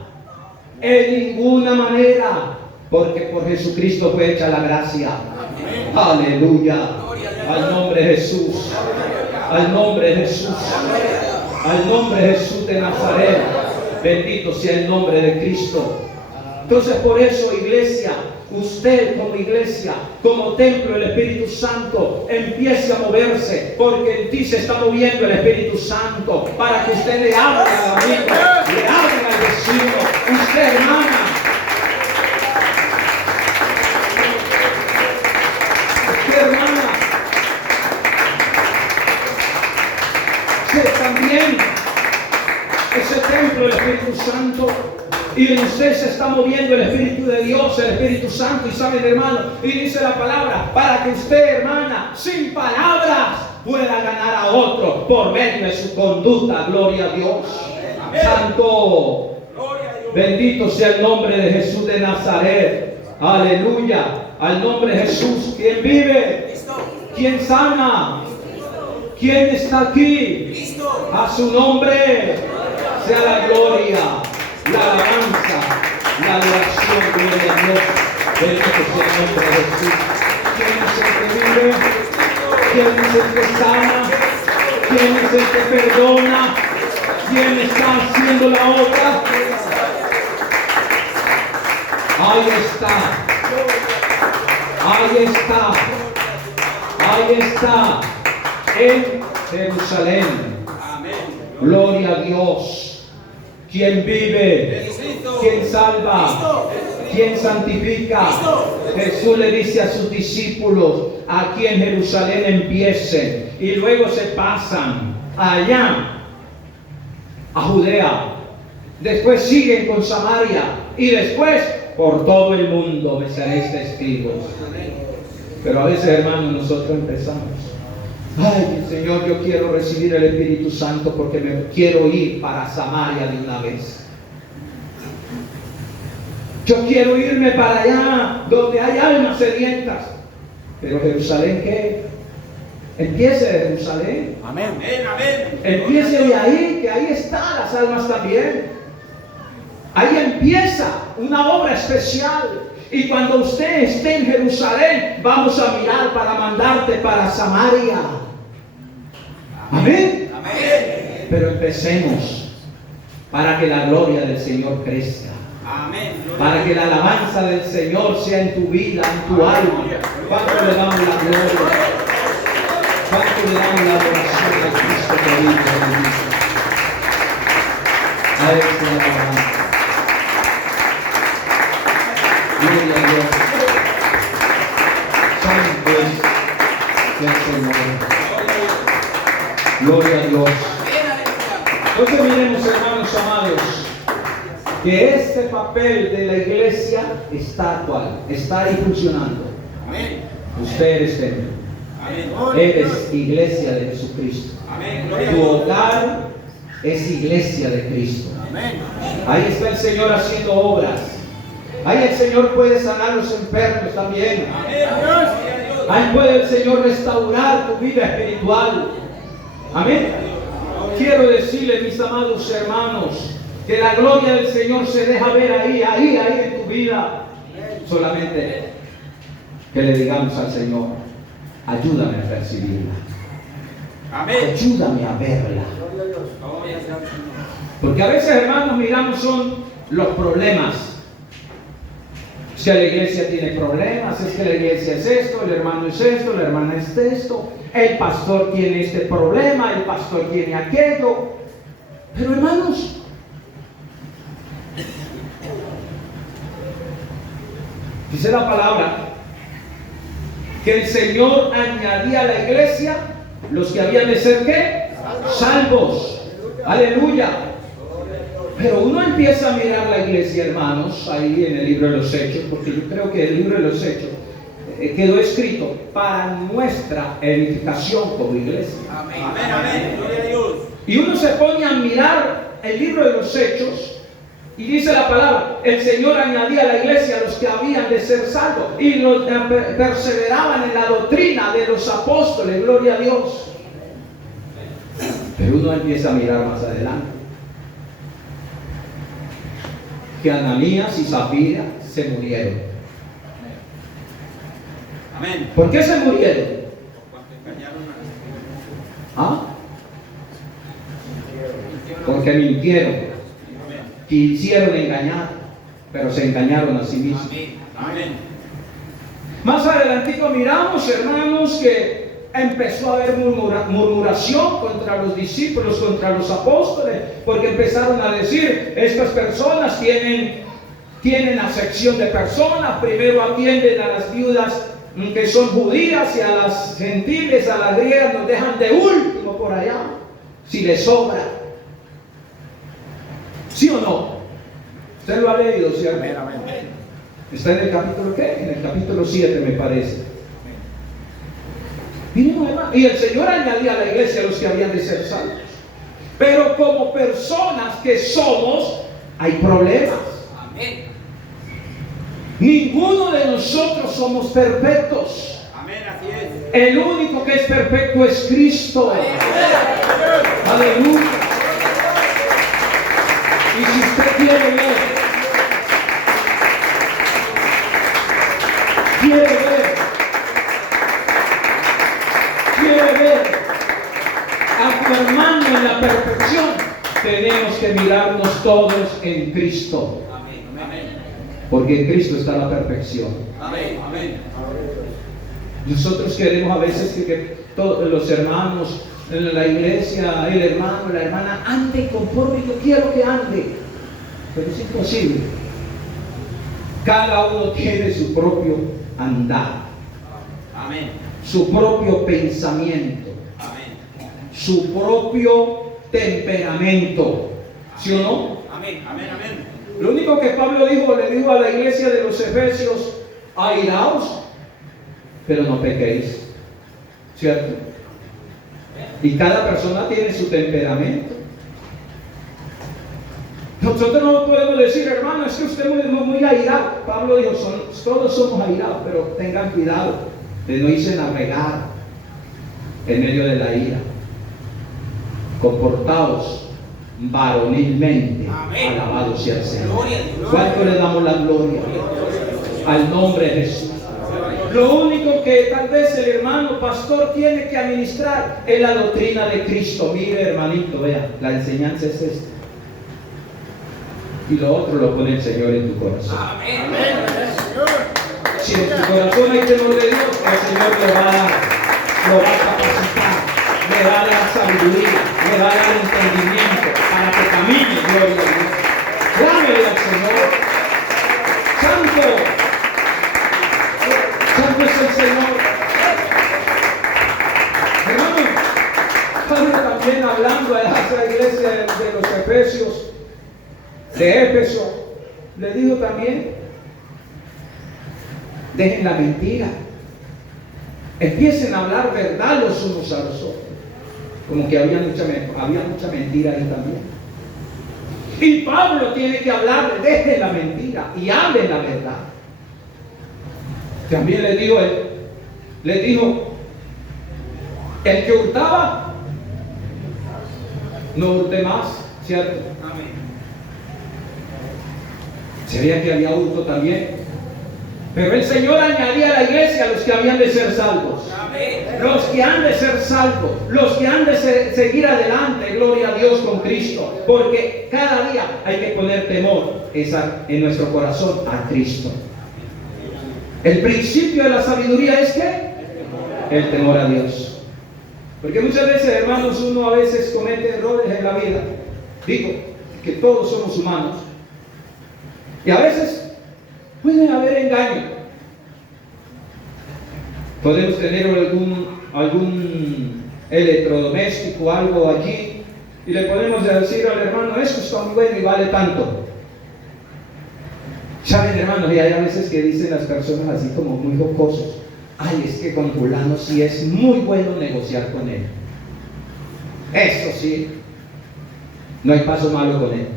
En ninguna manera. Porque por Jesucristo fue hecha la gracia. Aleluya. Al nombre de Jesús. Al nombre de Jesús. Al nombre de Jesús de Nazaret. Bendito sea el nombre de Cristo. Entonces por eso, iglesia, usted como iglesia, como templo del Espíritu Santo, empiece a moverse, porque en ti se está moviendo el Espíritu Santo, para que usted le hable al amigo, le hable al vecino. Usted, hermana, hermana, usted también, ese templo del Espíritu Santo, y en usted se está moviendo el Espíritu de Dios, el Espíritu Santo, y saben, hermano, y dice la palabra, para que usted, hermana, sin palabras pueda ganar a otro por medio de su conducta. Gloria a Dios. Amén. Santo, bendito sea el nombre de Jesús de Nazaret. Aleluya. Al nombre de Jesús. ¿Quién vive? ¿Quién sana? ¿Quién está aquí? A su nombre sea la gloria, la alabanza, la adoración. Gloria a Dios. Bendito sea el nombre de Jesús. ¿Quién es el que vive? ¿Quién es el que sana? ¿Quién es el que perdona? ¿Quién está haciendo la obra? Ahí está. Ahí está. Ahí está. En Jerusalén. Gloria a Dios. ¿Quién vive? ¿Quién salva? ¿Quién santifica? Jesús le dice a sus discípulos, aquí en Jerusalén empiecen, y luego se pasan allá a Judea, después siguen con Samaria y después por todo el mundo me seréis testigos. Pero a veces, hermanos, nosotros empezamos: ay, Señor, yo quiero recibir el Espíritu Santo porque me quiero ir para Samaria de una vez. Yo quiero irme para allá donde hay almas sedientas. Pero Jerusalén, ¿qué? Empiece de Jerusalén. Amén. Empiece de ahí, que ahí están las almas también. Ahí empieza una obra especial. Y cuando usted esté en Jerusalén, vamos a mirar para mandarte para Samaria. Amén. Amén. Pero empecemos para que la gloria del Señor crezca. Amén. Para que la alabanza del Señor sea en tu vida, en tu alma. ¿Cuánto le damos la gloria? ¿Cuánto le damos la adoración a Cristo querido? A Él sea la alabanza. Gloria a Dios. Santo es el Señor. Gloria a Dios. Entonces miremos, hermanos amados, que este papel de la iglesia está actual, está ahí funcionando. Amén. Usted eres templo. Amén. Eres iglesia de Jesucristo. Amén. Tu hogar es iglesia de Cristo. Amén. Ahí está el Señor haciendo obras. Ahí el Señor puede sanar a los enfermos también. Ahí puede el Señor restaurar tu vida espiritual. Amén. Quiero decirle, mis amados hermanos, que la gloria del Señor se deja ver ahí en tu vida. Solamente que le digamos al Señor: ayúdame a percibirla. Amén. Ayúdame a verla. Porque a veces, hermanos, miramos son los problemas. Es que la iglesia tiene problemas, es que la iglesia es esto, el hermano es esto, la hermana es esto, el pastor tiene este problema, el pastor tiene aquello. Pero, hermanos, dice la palabra que el Señor añadía a la iglesia los que habían de ser ¿qué? Salvos. Aleluya. Pero uno empieza a mirar la iglesia, hermanos, ahí en el libro de los Hechos, porque yo creo que el libro de los Hechos quedó escrito para nuestra edificación como iglesia. Amén. Amén. Gloria a Dios. Y uno se pone a mirar el libro de los Hechos y dice la palabra: el Señor añadía a la iglesia a los que habían de ser salvos y los que perseveraban en la doctrina de los apóstoles. Gloria a Dios. Pero uno empieza a mirar más adelante que Ananías y Zafira se murieron. Amén. ¿Por qué se murieron? Cuando engañaron ¿Ah? Porque mintieron. Quisieron engañar, pero se engañaron a sí mismos. Amén. Más adelantico miramos, hermanos, que empezó a haber murmuración contra los discípulos, contra los apóstoles, porque empezaron a decir: estas personas tienen acepción de personas. Primero atienden a las viudas que son judías, y a las gentiles, a las griegas, nos dejan de último por allá, si les sobra. ¿Sí o no? Usted lo ha leído, ¿cierto? Amén. Amén. Está en el capítulo ¿qué? En el capítulo 7, me parece. Y el Señor añadía a la iglesia a los que habían de ser salvos. Pero como personas que somos, hay problemas. Amén. Ninguno de nosotros somos perfectos. Amén. Así es. El único que es perfecto es Cristo. Aleluya. Y si usted quiere ver a tu hermano en la perfección, tenemos que mirarnos todos en Cristo. Amén. Amén. Porque en Cristo está la perfección. Amén. Amén. Nosotros queremos a veces que todos los hermanos en la iglesia, el hermano, la hermana, ande conforme yo quiero que ande. Pero es imposible. Cada uno tiene su propio andar, Amén. su propio pensamiento, Amén. su propio temperamento. ¿Sí o no? Amén. Amén. Amén. Lo único que Pablo le dijo a la iglesia de los Efesios: airaos, pero no pequéis. ¿Cierto? Y cada persona tiene su temperamento. Nosotros no podemos decir: hermano, es que usted es muy airado. Pablo dijo: todos somos airados, pero tengan cuidado de no irse a regar en medio de la ira. Comportaos varonilmente. Amén. Alabado sea el Señor. Gloria a Dios. ¿Cuánto le damos la gloria al nombre de Jesús? Lo único que tal vez el hermano pastor tiene que administrar es la doctrina de Cristo. Mire, hermanito, vea, la enseñanza es esta. Y lo otro lo pone el Señor en tu corazón. Amén. Si en tu corazón hay temor de Dios, el Señor lo va a capacitar, le va a dar sabiduría, le va a dar entendimiento para que camine, gloria a Dios. Clámele al Señor. Santo, santo es el Señor. Hermano, Pablo también hablando a esa iglesia de los Efesios, de Éfeso, le dijo también: dejen la mentira, empiecen a hablar verdad los unos a los otros. Como que había mucha mentira ahí también. Y Pablo tiene que hablar: dejen la mentira y hablen la verdad. También le dijo el que hurtaba, no hurte más, ¿cierto? Amén. Sería que había hurto también. Pero el Señor añadía a la iglesia los que habían de ser salvos. Amén. Los que han de ser salvos, los que han de seguir adelante, gloria a Dios, con Cristo. Porque cada día hay que poner temor en nuestro corazón a Cristo. El principio de la sabiduría es ¿qué? El temor a Dios. Porque muchas veces, hermanos, uno a veces comete errores en la vida. Digo que todos somos humanos. Y a veces puede haber engaño. Podemos tener algún electrodoméstico, algo allí, y le podemos decir al hermano: esto está muy bueno y vale tanto. ¿Saben, hermanos? Y hay a veces que dicen las personas así como muy jocosos: ay, es que con fulano sí es muy bueno negociar con él. Eso sí, no hay paso malo con él.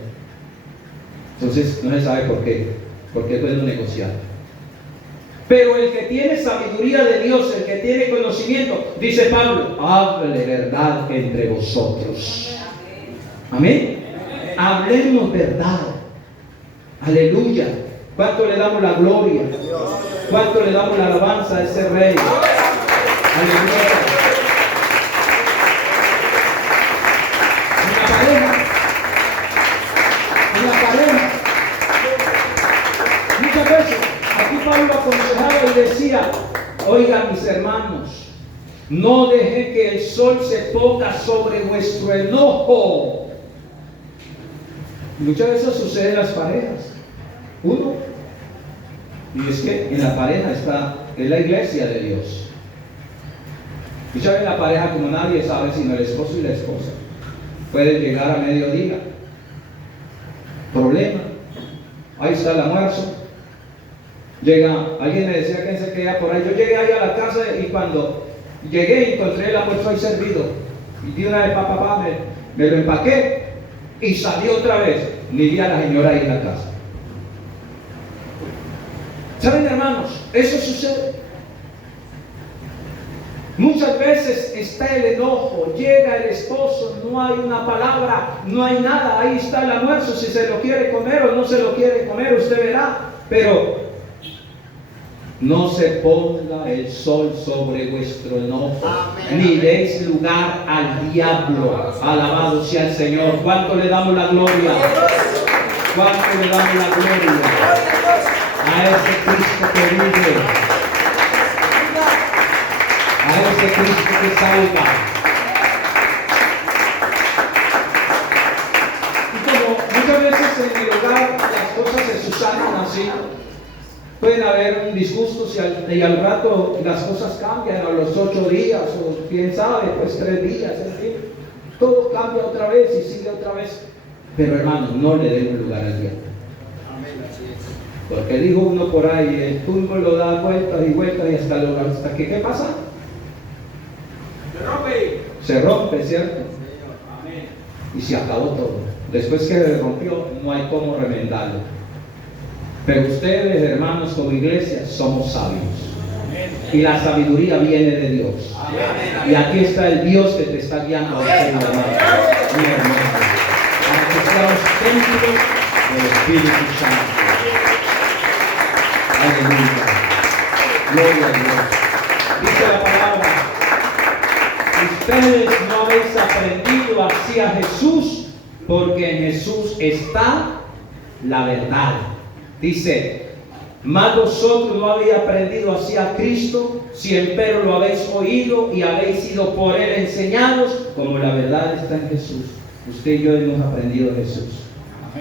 Entonces no se sabe por qué es bueno negociar. Pero el que tiene sabiduría de Dios, el que tiene conocimiento, dice Pablo: hable verdad entre vosotros. Amén. Hablemos verdad. Aleluya. ¿Cuánto le damos la gloria? ¿Cuánto le damos la alabanza a ese rey? Aleluya. En la pareja, muchas veces aquí Pablo aconsejaba y decía: oigan, mis hermanos, no dejen que el sol se ponga sobre vuestro enojo. Muchas veces sucede en las parejas. Y es que en la pareja es la iglesia de Dios. Muchas veces la pareja, como nadie sabe sino el esposo y la esposa, pueden llegar a mediodía. Problema. Ahí está el almuerzo. Alguien me decía que se queda por ahí. Yo llegué ahí a la casa y cuando llegué encontré el almuerzo ahí servido. Y de una vez me lo empaqué y salí otra vez. Ni vi a la señora ahí en la casa. ¿Saben, hermanos? Eso sucede. Muchas veces está el enojo, llega el esposo, no hay una palabra, no hay nada, ahí está el almuerzo, si se lo quiere comer o no se lo quiere comer, usted verá, pero no se ponga el sol sobre vuestro enojo, ni deis lugar al diablo. Alabado sea el Señor. ¿Cuánto le damos la gloria? ¿Cuánto le damos la gloria a ese Cristo que vive? A ese Cristo que salva. Y como muchas veces en mi hogar las cosas se susanan así, pueden haber un disgusto y al rato las cosas cambian a los 8 días o quién sabe, pues 3 días, en fin. Todo cambia otra vez y sigue otra vez. Pero hermanos, no le demos lugar al diablo. Amén, así es. Porque dijo uno por ahí, el túnel lo da vueltas y vueltas y hasta que, ¿qué pasa? Se rompe. Se rompe, ¿cierto? Señor. Amén. Y se acabó todo. Después que se rompió, no hay cómo remendarlo. Pero ustedes, hermanos, como iglesia, somos sabios. Y la sabiduría viene de Dios. Y aquí está el Dios que te está guiando a usted, mi hermano. Mi hermano. Para que seamos templos del Espíritu Santo. Aleluya. Gloria a Dios. Dice la palabra: ustedes no habéis aprendido así a Jesús, porque en Jesús está la verdad. Dice: mas vosotros no habéis aprendido así a Cristo, si empero lo habéis oído y habéis sido por Él enseñados, como la verdad está en Jesús. Usted y yo hemos aprendido de Jesús.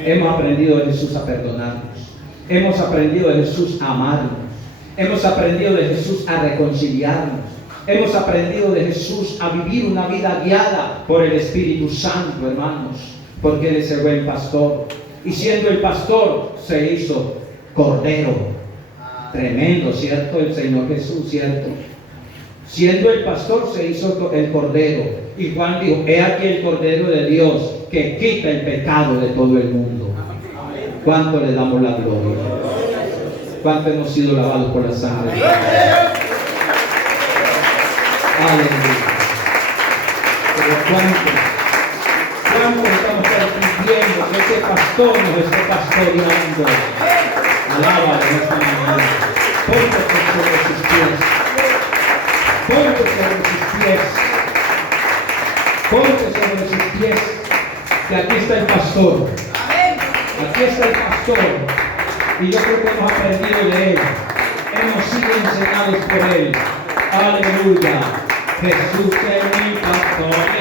Hemos aprendido de Jesús a perdonarnos. Hemos aprendido de Jesús a amarnos. Hemos aprendido de Jesús a reconciliarnos. Hemos aprendido de Jesús a vivir una vida guiada por el Espíritu Santo, hermanos, porque Él es el buen pastor. Y siendo el pastor, se hizo cordero. Tremendo, ¿cierto? El Señor Jesús, ¿cierto? Siendo el pastor, se hizo el cordero. Y Juan dijo: he aquí el cordero de Dios que quita el pecado de todo el mundo. ¿Cuánto le damos la gloria? ¿Cuánto hemos sido lavados por la sangre de Dios? Aleluya. Pero ¿cuánto estamos permitiendo que ese pastor nos esté pastoreando? Alábale en esta mañana. Póntese sobre sus pies. Póntese sobre sus pies. Póntese sobre sus pies. Que aquí está el pastor. Aquí está el pastor. Y yo creo que hemos aprendido de él. Hemos sido enseñados por él. Aleluya. Jesús es mi